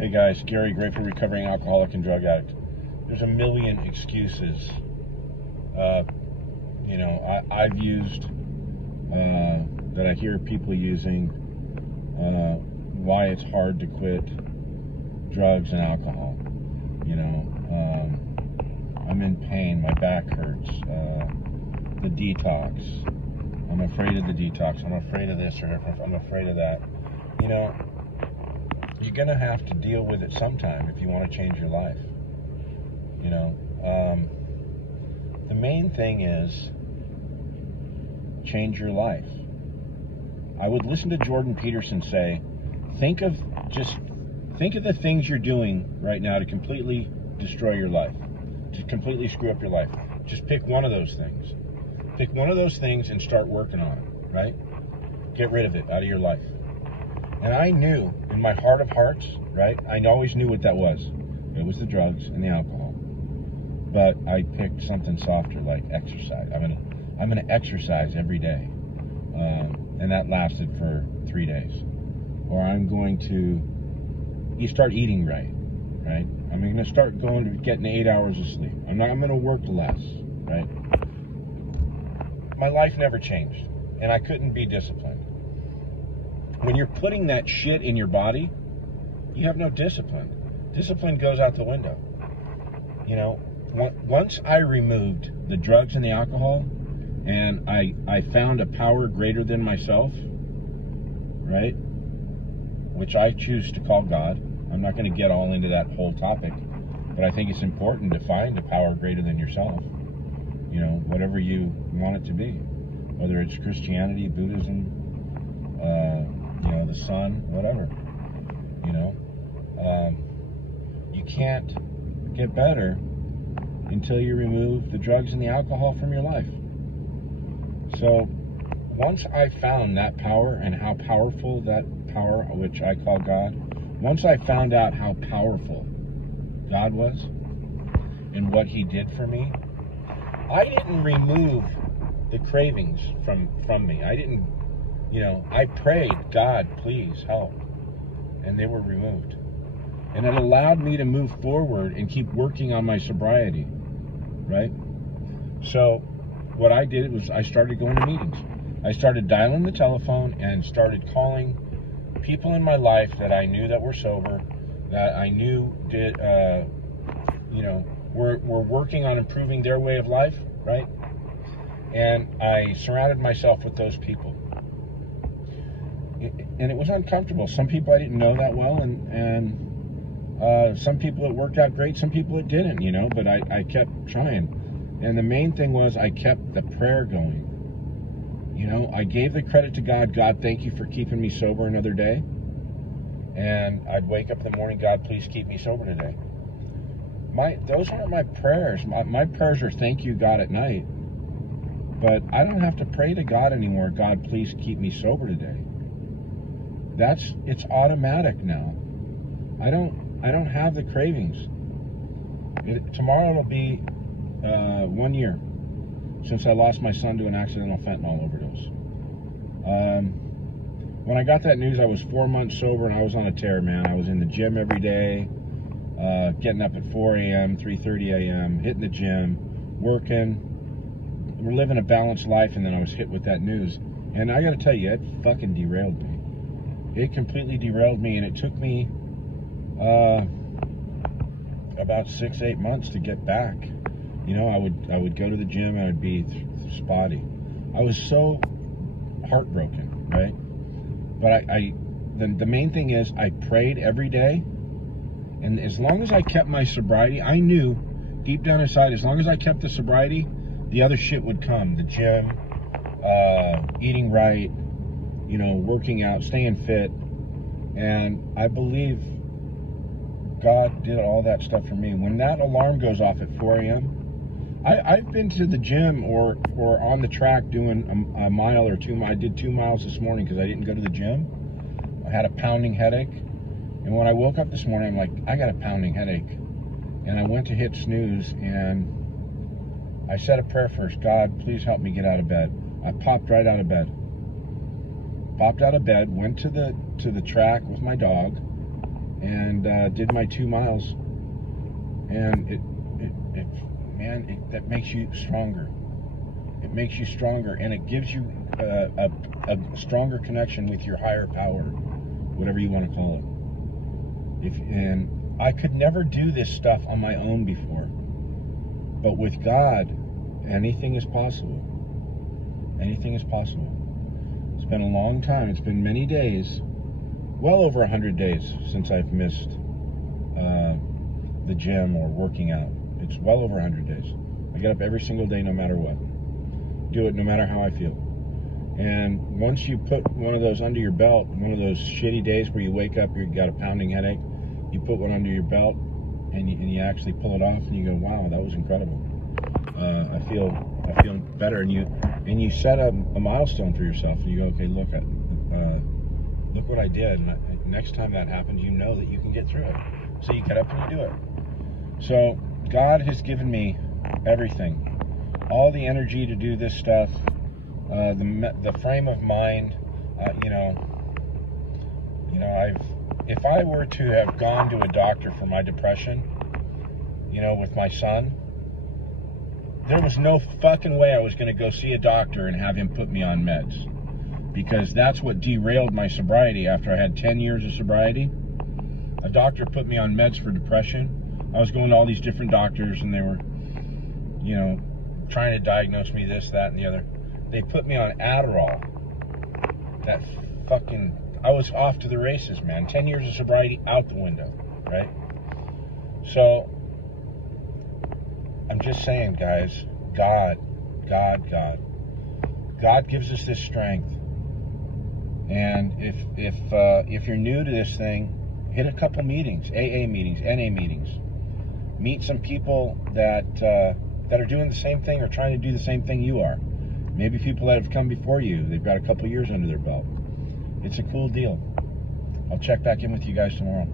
Hey guys, Gary, grateful recovering alcoholic and drug addict. There's a million excuses. I've used that I hear people using why it's hard to quit drugs and alcohol. I'm in pain, my back hurts, the detox. I'm afraid of the detox. I'm afraid of this, or I'm afraid of that. You're going to have to deal with it sometime if you want to change your life. The main thing is change your life. I would listen to Jordan Peterson say, think of the things you're doing right now to completely destroy your life, to completely screw up your life. Just pick one of those things. Pick one of those things and start working on it, right? Get rid of it out of your life. And I knew in my heart of hearts, right? I always knew what that was. It was the drugs and the alcohol. But I picked something softer, like exercise. I'm gonna exercise every day, and that lasted for 3 days. Or I'm going to start eating right? I'm gonna start going to getting 8 hours of sleep. I'm gonna work less, right? My life never changed, and I couldn't be disciplined. When you're putting that shit in your body, you have no discipline. Discipline goes out the window. Once I removed the drugs and the alcohol, and I found a power greater than myself, right? Which I choose to call God. I'm not going to get all into that whole topic, but I think it's important to find a power greater than yourself. Whatever you want it to be, whether it's Christianity, Buddhism, the sun, whatever. You can't get better until you remove the drugs and the alcohol from your life. So once I found that power and how powerful that power, which I call God, once I found out how powerful God was and what he did for me, I didn't remove the cravings from me. I didn't, I prayed, God, please help. And they were removed. And it allowed me to move forward and keep working on my sobriety, right? So what I did was I started going to meetings. I started dialing the telephone and started calling people in my life that I knew that were sober, that I knew did, were working on improving their way of life, right? And I surrounded myself with those people. And it was uncomfortable. Some people I didn't know that well, and some people it worked out great, some people it didn't, but I kept trying. And the main thing was I kept the prayer going. I gave the credit to God. God, thank you for keeping me sober another day. And I'd wake up in the morning, God, please keep me sober today. Those aren't my prayers. My prayers are thank you, God, at night. But I don't have to pray to God anymore, God, please keep me sober today. It's automatic now. I don't have the cravings. Tomorrow it'll be 1 year since I lost my son to an accidental fentanyl overdose. When I got that news, I was 4 months sober and I was on a tear, man. I was in the gym every day, getting up at 4 a.m., 3:30 a.m., hitting the gym, working. We're living a balanced life, and then I was hit with that news. And I got to tell you, it fucking derailed me. It completely derailed me, and it took me about 6-8 months to get back. I would go to the gym and I'd be spotty. I was so heartbroken, right? But the main thing is I prayed every day, and as long as I kept my sobriety, I knew deep down inside, as long as I kept the sobriety, the other shit would come. The gym, eating right, working out, staying fit. And I believe God did all that stuff for me. When that alarm goes off at 4 a.m., I've been to the gym or on the track doing a mile or 2 miles. I did 2 miles this morning because I didn't go to the gym. I had a pounding headache. And when I woke up this morning, I'm like, I got a pounding headache. And I went to hit snooze, and I said a prayer first. God, please help me get out of bed. I popped right out of bed. Popped out of bed, went to the track with my dog, and did my 2 miles, and that makes you stronger. It makes you stronger, and it gives you a stronger connection with your higher power, whatever you want to call it. And I could never do this stuff on my own before, but with God, anything is possible. Anything is possible. It's been a long time. It's been many days, well over 100 days since I've missed the gym or working out. It's well over 100 days. I get up every single day, no matter what. Do it no matter how I feel. And once you put one of those under your belt, one of those shitty days where you wake up, you've got a pounding headache, you put one under your belt, and you actually pull it off, and you go, wow, that was incredible. I feel better, and you set a milestone for yourself, and you go, okay, look what I did, and next time that happens, you know that you can get through it. So you get up and you do it. So God has given me everything, all the energy to do this stuff, the frame of mind. If I were to have gone to a doctor for my depression, with my son, there was no fucking way I was going to go see a doctor and have him put me on meds, because that's what derailed my sobriety. After I had 10 years of sobriety, a doctor put me on meds for depression. I was going to all these different doctors, and they were, trying to diagnose me this, that, and the other. They put me on Adderall. I was off to the races, man. 10 years of sobriety out the window, right? So, I'm just saying, guys, God gives us this strength. And if you're new to this thing, hit a couple meetings, AA meetings, NA meetings. Meet some people that are doing the same thing or trying to do the same thing you are. Maybe people that have come before you, they've got a couple years under their belt. It's a cool deal. I'll check back in with you guys tomorrow.